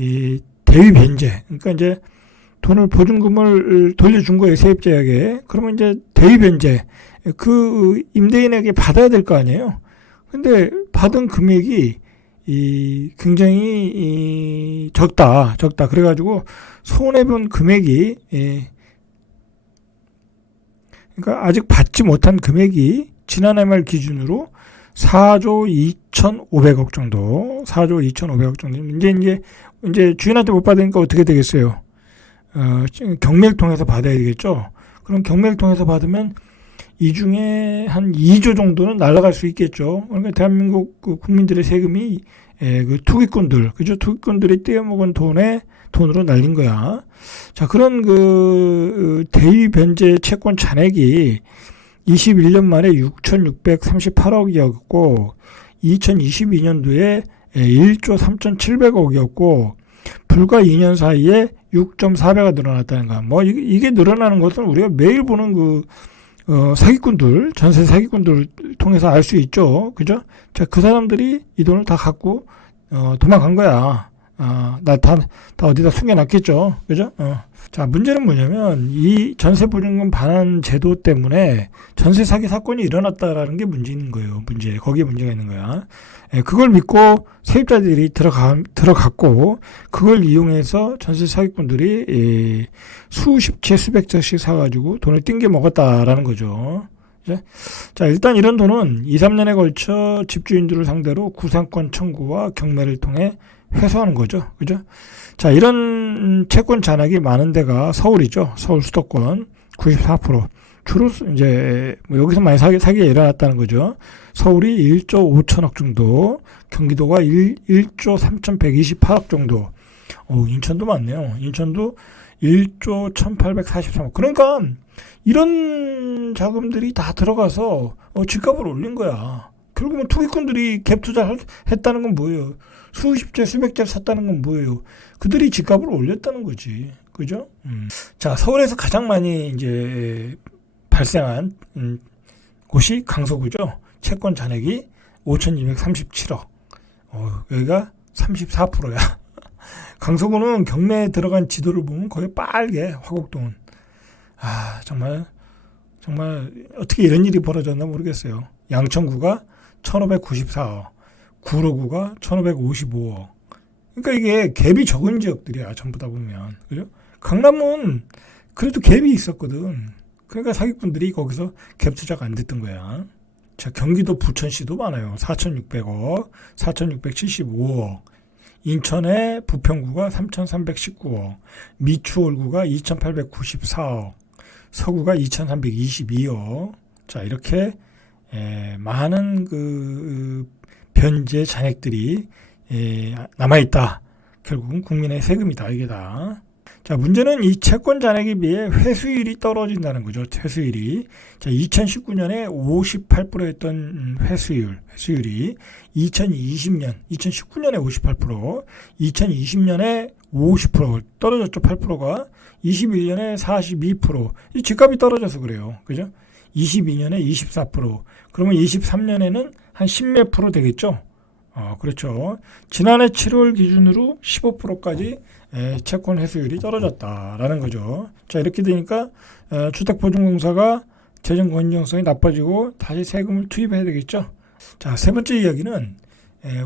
이 대위 변제, 그러니까 이제 돈을 보증금을 돌려준 거예요, 세입자에게. 그러면 이제 대위 변제, 그 임대인에게 받아야 될 거 아니에요. 근데 받은 금액이 굉장히 적다. 그래가지고 손해본 금액이, 그러니까 아직 받지 못한 금액이 지난해 말 기준으로 4조 2,500억 정도. 4조 2,500억 정도. 이제 주인한테 못 받으니까 어떻게 되겠어요? 경매를 통해서 받아야 되겠죠? 그럼 경매를 통해서 받으면 이 중에 한 2조 정도는 날아갈 수 있겠죠. 그러니까 대한민국 국민들의 세금이 그 투기꾼들, 그죠? 투기꾼들이 떼어먹은 돈으로 날린 거야. 자, 그런 그 대위 변제 채권 잔액이 21년 말에 6,638억이었고 2022년도에 1조 3,700억이었고 불과 2년 사이에 6.4배가 늘어났다는 거야. 뭐 이게 늘어나는 것은 우리가 매일 보는 사기꾼들, 전세 사기꾼들 통해서 알 수 있죠. 그죠? 자, 그 사람들이 이 돈을 다 갖고 도망간 거야. 다 어디다 숨겨놨겠죠. 그죠? 자, 문제는 뭐냐면 이 전세 보증금 반환 제도 때문에 전세 사기 사건이 일어났다라는 게 문제인 거예요. 거기에 문제가 있는 거야. 그걸 믿고 세입자들이 들어갔고 그걸 이용해서 전세 사기꾼들이 수십 채 수백 채씩 사가지고 돈을 띵겨 먹었다라는 거죠. 자, 일단 이런 돈은 2, 3년에 걸쳐 집주인들을 상대로 구상권 청구와 경매를 통해 회수하는 거죠. 그죠? 자, 이런 채권 잔액이 많은 데가 서울이죠. 서울 수도권 94%. 주로 이제 여기서 많이 사기가 일어났다는 거죠. 서울이 1조 5천억 정도, 경기도가 1조 3,128억 정도. 인천도 많네요. 인천도 1조 1,843억. 그러니까 이런 자금들이 다 들어가서 집값을 올린 거야. 결국은 투기꾼들이 갭 투자했다는 건 뭐예요? 수십 재, 수백 재를 샀다는 건 뭐예요? 그들이 집값을 올렸다는 거지. 그죠? 자, 서울에서 가장 많이 이제 발생한 곳이 강서구죠. 채권 잔액이 5,237억. 여기가 34%야. 강서구는 경매에 들어간 지도를 보면 거의 빨개, 화곡동은. 정말 어떻게 이런 일이 벌어졌나 모르겠어요. 양천구가 1,594억, 구로구가 1,555억. 그러니까 이게 갭이 적은 지역들이야, 전부 다 보면. 그죠? 강남은 그래도 갭이 있었거든. 그러니까 사기꾼들이 거기서 갭 투자가 안 됐던 거야. 자, 경기도 부천시도 많아요. 4,600억, 4,675억. 인천의 부평구가 3,319억, 미추홀구가 2,894억, 서구가 2,322억. 자, 이렇게 많은 그 변제 잔액들이 남아있다. 결국은 국민의 세금이다. 이게 다. 자, 문제는 이 채권 잔액에 비해 회수율이 떨어진다는 거죠. 회수율이. 자, 2019년에 58%였던 회수율이 2019년에 58%, 2020년에 50% 떨어졌죠. 8%가 21년에 42%. 이 집값이 떨어져서 그래요. 그죠? 22년에 24%. 그러면 23년에는 한 10몇 프로 되겠죠? 그렇죠. 지난해 7월 기준으로 15%까지 채권 회수율이 떨어졌다라는 거죠. 자, 이렇게 되니까 주택보증공사가 재정 건전성이 나빠지고 다시 세금을 투입해야 되겠죠. 자, 세 번째 이야기는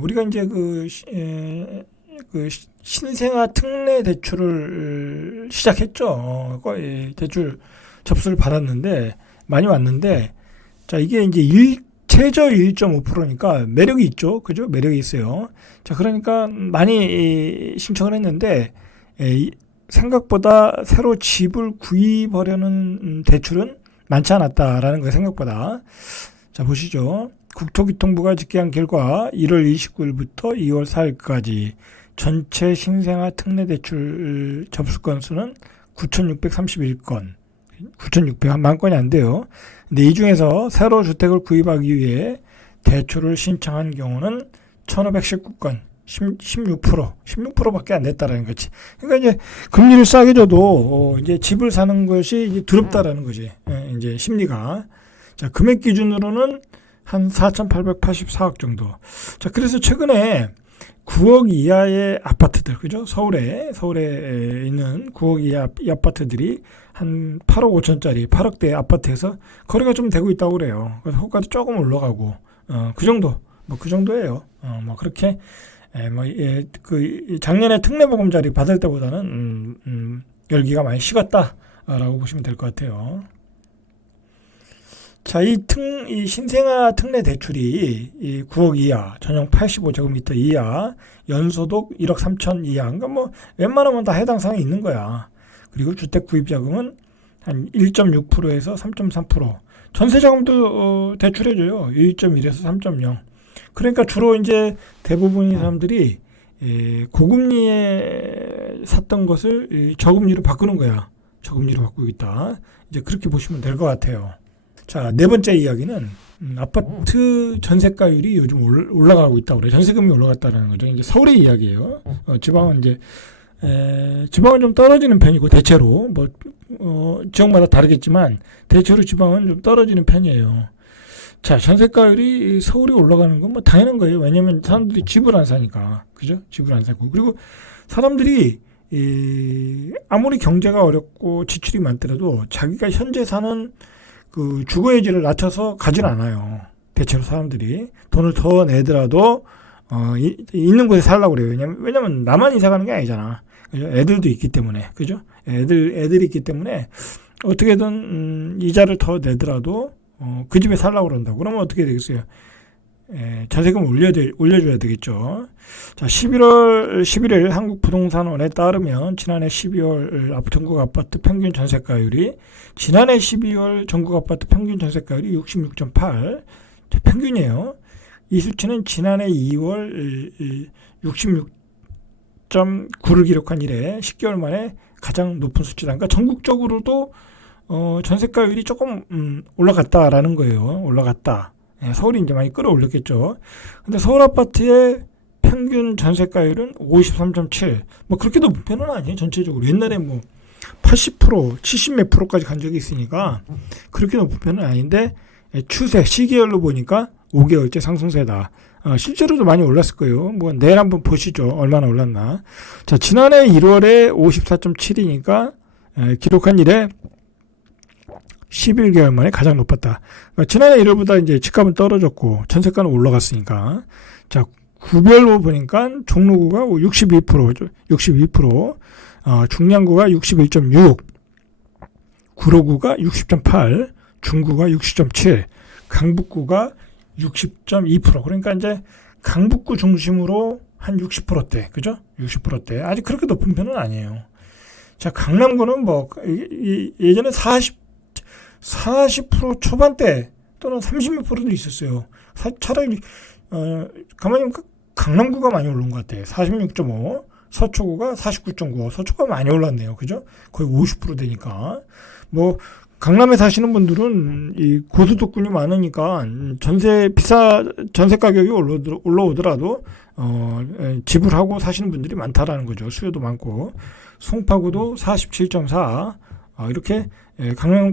우리가 이제 그 신생아 특례 대출을 시작했죠. 대출 접수를 받았는데 많이 왔는데, 자, 이게 이제 최저 1.5%니까 매력이 있죠. 그죠? 매력이 있어요. 자, 그러니까 많이 신청을 했는데 생각보다 새로 집을 구입하려는 대출은 많지 않았다라는 거예요. 생각보다. 자, 보시죠. 국토교통부가 집계한 결과 1월 29일부터 2월 4일까지 전체 신생아 특례 대출 접수 건수는 9,631건. 9,600만 건이 안 돼요. 근데 이 중에서 새로 주택을 구입하기 위해 대출을 신청한 경우는 1,519건, 16%밖에 안 됐다라는 거지. 그러니까 이제 금리를 싸게 줘도 이제 집을 사는 것이 이제 두렵다라는 거지. 이제 심리가. 자, 금액 기준으로는 한 4,884억 정도. 자, 그래서 최근에 9억 이하의 아파트들, 그죠? 서울에 있는 9억 이하 이 아파트들이 한 8억 5천짜리, 8억대 아파트에서 거래가 좀 되고 있다고 그래요. 그래서 호가도 조금 올라가고, 그 정도, 뭐 그 정도예요. 뭐 그렇게, 그 작년에 특례보금자리 받을 때보다는, 열기가 많이 식었다라고 보시면 될 것 같아요. 자, 이 신생아 특례 대출이 이 9억 이하, 전용 85제곱미터 이하, 연소득 1억 3천 이하, 그러니까 뭐 웬만하면 다 해당 사항이 있는 거야. 그리고 주택 구입 자금은 한 1.6%에서 3.3%. 전세 자금도 대출해줘요. 1.1에서 3.0. 그러니까 주로 이제 대부분의 사람들이 고금리에 샀던 것을 저금리로 바꾸는 거야. 저금리로 바꾸고 있다. 이제 그렇게 보시면 될 것 같아요. 자, 네 번째 이야기는 아파트 전세가율이 요즘 올라가고 있다고 그래요. 전세금이 올라갔다는 거죠. 이제 서울의 이야기예요. 지방은 이제 지방은 좀 떨어지는 편이고 대체로 뭐 지역마다 다르겠지만 대체로 지방은 좀 떨어지는 편이에요. 자, 전세가율이 서울이 올라가는 건 뭐 당연한 거예요. 왜냐면 사람들이 집을 안 사니까. 그죠? 집을 안 사고. 그리고 사람들이 아무리 경제가 어렵고 지출이 많더라도 자기가 현재 사는 그 주거의지를 낮춰서 가진 않아요. 대체로 사람들이 돈을 더 내더라도 있는 곳에 살려고 그래요. 왜냐면 나만 이사 가는 게 아니잖아. 그죠? 애들도 있기 때문에. 그죠? 애들이 있기 때문에 어떻게든 이자를 더 내더라도 그 집에 살려고 그런다고. 그러면 어떻게 되겠어요? 전세금 올려줘야 되겠죠. 자, 11월 11일 한국부동산원에 따르면 지난해 12월 전국 아파트 평균 전세가율이 지난해 12월 전국 아파트 평균 전세가율이 66.8 평균이에요. 이 수치는 지난해 2월 66.9를 기록한 이래 10개월 만에 가장 높은 수치다. 그러니까 전국적으로도 전세가율이 조금 올라갔다라는 거예요. 올라갔다. 서울이 이제 많이 끌어올렸겠죠. 근데 서울 아파트의 평균 전세가율은 53.7. 뭐 그렇게 높은 편은 아니에요. 전체적으로. 옛날에 뭐 80%, 70몇 프로까지 간 적이 있으니까 그렇게 높은 편은 아닌데 추세, 시계열로 보니까 5개월째 상승세다. 실제로도 많이 올랐을 거예요. 뭐 내일 한번 보시죠. 얼마나 올랐나. 자, 지난해 1월에 54.7이니까 기록한 이래 11개월 만에 가장 높았다. 그러니까 지난해 1월보다 이제 집값은 떨어졌고 전세가는 올라갔으니까. 자, 구별로 보니까 종로구가 62%, 중량구가 61.6, 구로구가 60.8, 중구가 60.7, 강북구가 60.2%. 그러니까 이제 강북구 중심으로 한 60%대, 그죠? 60%대. 아직 그렇게 높은 편은 아니에요. 자, 강남구는 뭐 예전에 40% 초반대 또는 30%도 있었어요. 차라리 가만히 보니까 강남구가 많이 오른 것 같아요. 46.5, 서초구가 49.9, 서초구가 많이 올랐네요. 그죠? 거의 50% 되니까. 뭐 강남에 사시는 분들은 이 고소득군이 많으니까 전세 가격이 올라오더라도 지불하고 사시는 분들이 많다라는 거죠. 수요도 많고. 송파구도 47.4, 이렇게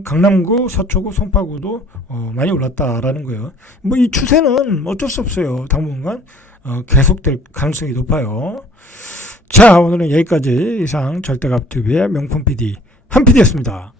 강남구, 서초구, 송파구도 많이 올랐다라는 거예요. 뭐 이 추세는 어쩔 수 없어요. 당분간 계속될 가능성이 높아요. 자, 오늘은 여기까지 이상 절대값TV의 명품 PD 한 PD였습니다.